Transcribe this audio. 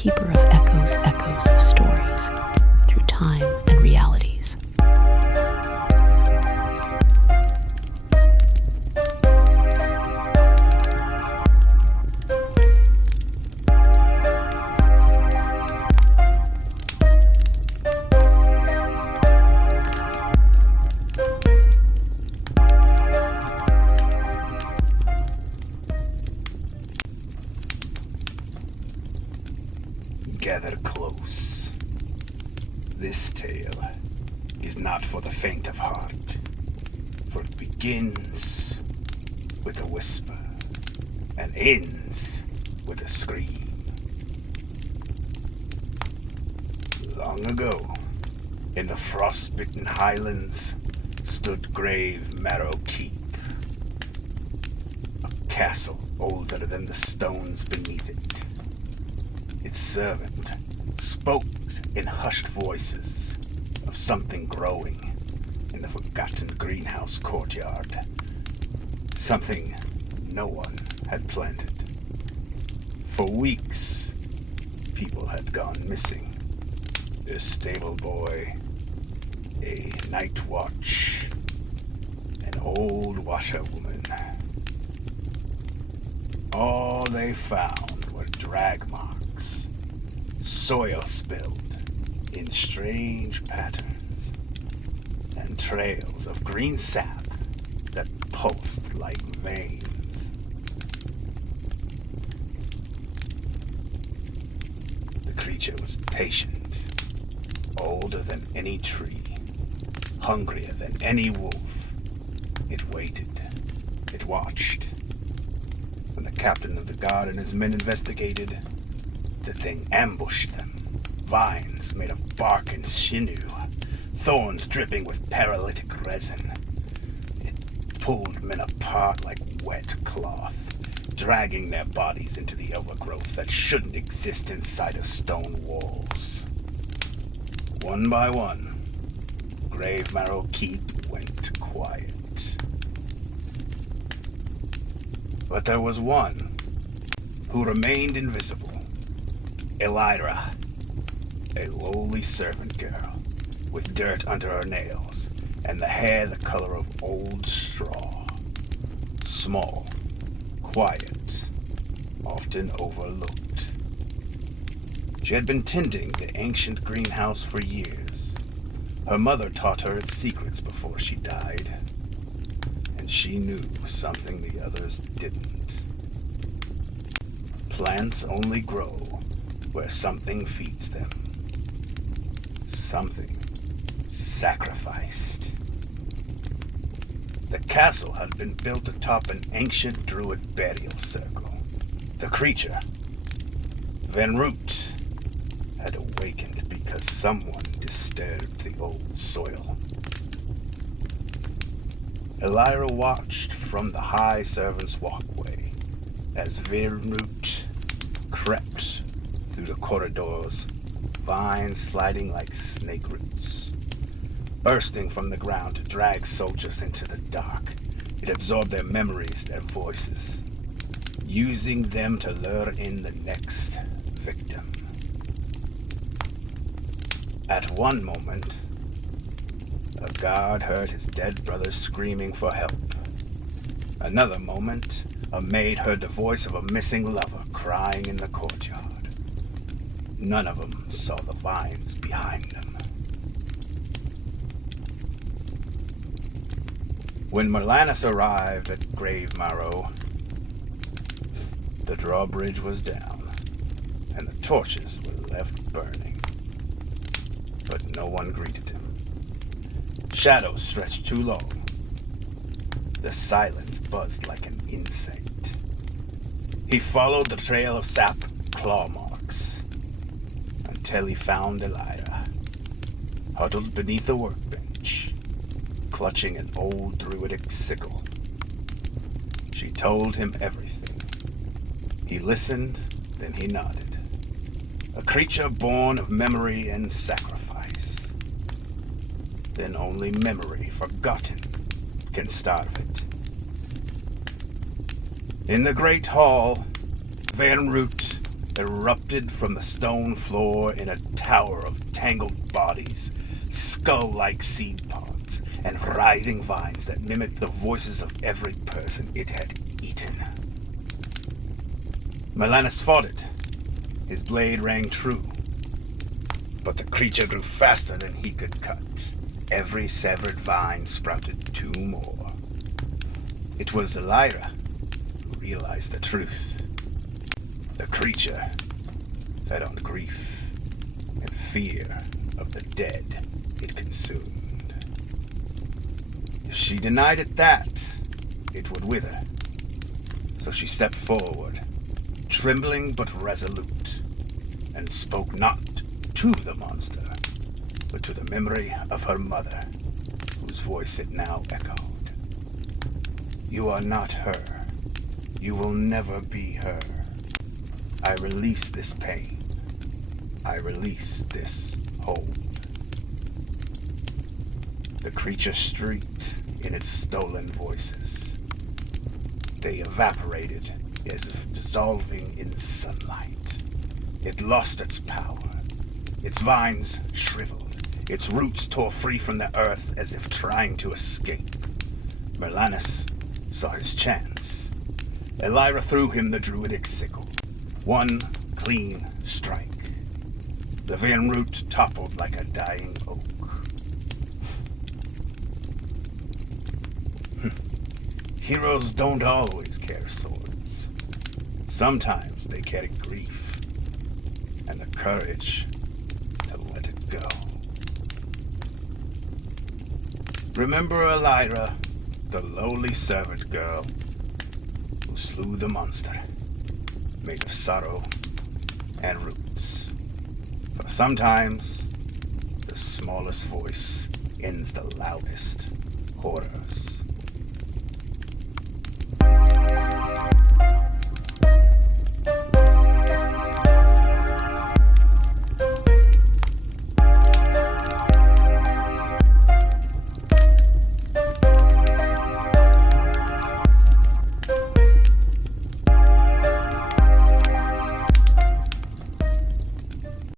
keeper of echoes of stories, through time and realities. Gather close. This tale is not for the faint of heart, for it begins with a whisper and ends with a scream. Long ago, in the frost-bitten highlands, stood Grave Marrow Keep, a castle older than the stones beneath it. Its servant spoke in hushed voices of something growing in the forgotten greenhouse courtyard. Something no one had planted. For weeks, people had gone missing. A stable boy, a night watch, an old washerwoman. All they found were drag marks, soil spilled in strange patterns, and trails of green sap that pulsed like veins. The creature was patient, older than any tree, hungrier than any wolf. It waited, it watched. When the captain of the guard and his men investigated, the thing ambushed them. Vines made of bark and sinew, thorns dripping with paralytic resin. It pulled men apart like wet cloth, dragging their bodies into the overgrowth that shouldn't exist inside of stone walls. One by one, Grave Marrow Keep went quiet. But there was one who remained invisible. Elira, a lowly servant girl with dirt under her nails and the hair the color of old straw. Small, quiet, often overlooked. She had been tending the ancient greenhouse for years. Her mother taught her its secrets before she died, and she knew something the others didn't. Plants only grow where something feeds them. Something sacrificed. The castle had been built atop an ancient druid burial circle. The creature, Van Root, had awakened because someone disturbed the old soil. Elira watched from the high servants' walkway as Van Root crept through the corridors, vines sliding like snake roots. Bursting from the ground to drag soldiers into the dark, it absorbed their memories, their voices, using them to lure in the next victim. At one moment, a guard heard his dead brother screaming for help. Another moment, a maid heard the voice of a missing lover crying in the courtyard. None of them saw the vines behind them. When Merlanus arrived at Grave Marrow, the drawbridge was down, and the torches were left burning. But no one greeted him. Shadows stretched too long. The silence buzzed like an insect. He followed the trail of sap claw marks until he found Elira, huddled beneath a workbench, clutching an old druidic sickle. She told him everything. He listened, then he nodded. A creature born of memory and sacrifice. Then only memory forgotten can starve it. In the great hall, Van Root erupted from the stone floor in a tower of tangled bodies, skull-like seed pods, and writhing vines that mimicked the voices of every person it had eaten. Melanus fought it. His blade rang true. But the creature grew faster than he could cut. Every severed vine sprouted two more. It was Elira who realized the truth. The creature fed on grief and fear of the dead it consumed. If she denied it that, it would wither. So she stepped forward, trembling but resolute, and spoke not to the monster, but to the memory of her mother, whose voice it now echoed. You are not her. You will never be her. I release this pain. I release this hold. The creature shrieked in its stolen voices. They evaporated as if dissolving in sunlight. It lost its power. Its vines shriveled. Its roots tore free from the earth as if trying to escape. Melanus saw his chance. Elira threw him the druidic sickle. One clean strike. The vein root toppled like a dying oak. Heroes don't always carry swords. Sometimes they carry grief and the courage to let it go. Remember Elira, the lowly servant girl who slew the monster, made of sorrow and roots. For sometimes the smallest voice ends the loudest horrors.